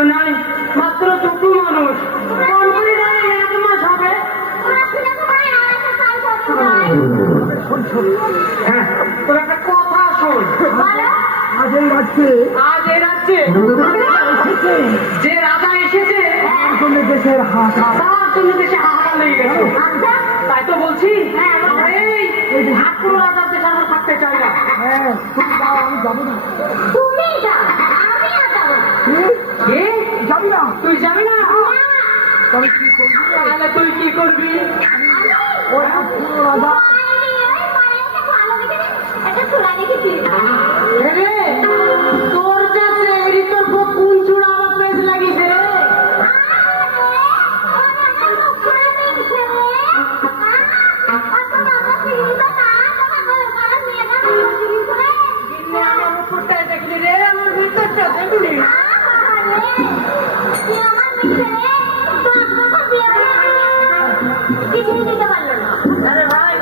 কেউ নাই, মাত্র দুটো মানুষ। কোন পরিবারে এক মাস হবে? হ্যাঁ, তোর একটা কথা শোন। আজ এই রাজ্যে আজ এই রাজ্যে যে রাজা এসেছে তার জন্য দেশের হাহাকার। তার জন্য দেশে হাহাকার লেগে গেছে। তাই তো বলছি, এই ঠাকুর রাজার দেশে আমরা থাকতে চাই না। হ্যাঁ, তুমি যাও, আমি যাবো না। তুমি যাও, আমি আর যাবো না। কে? যাবি না? তুই যাবি না? তবে কি করবি? তাহলে তুই কি করবি? ওই ঠাকুর রাজা রে, তোর কাছে এরই তোর কোন চূড়া আমার পেজ লাগিছে রে? আমার মুখটাই দেখলি রে, আমার ভিতরটা দেখলি? কিছুই দিতে পারলো না। আরে ভাই,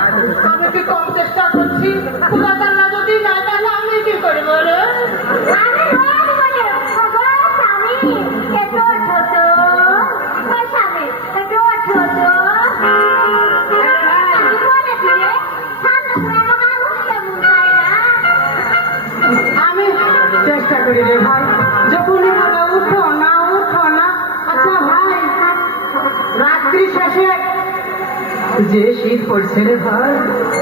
আমি কি কম চেষ্টা করছি? খোদা তাআলা যদি না তাহলে আমি কি করি বলো? আমি চেষ্টা করি রে ভাই, যখনই বলে উঠো না উঠো না। আচ্ছা ভাই, রাত্রি শেষে যে শীত পড়ছে রে ভাই,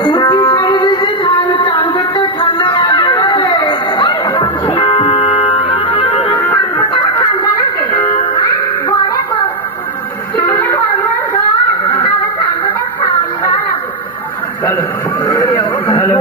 উঠি শাড়ি দিয়েছে, চান করতে ঠান্ডা লাগে রে। Hello hello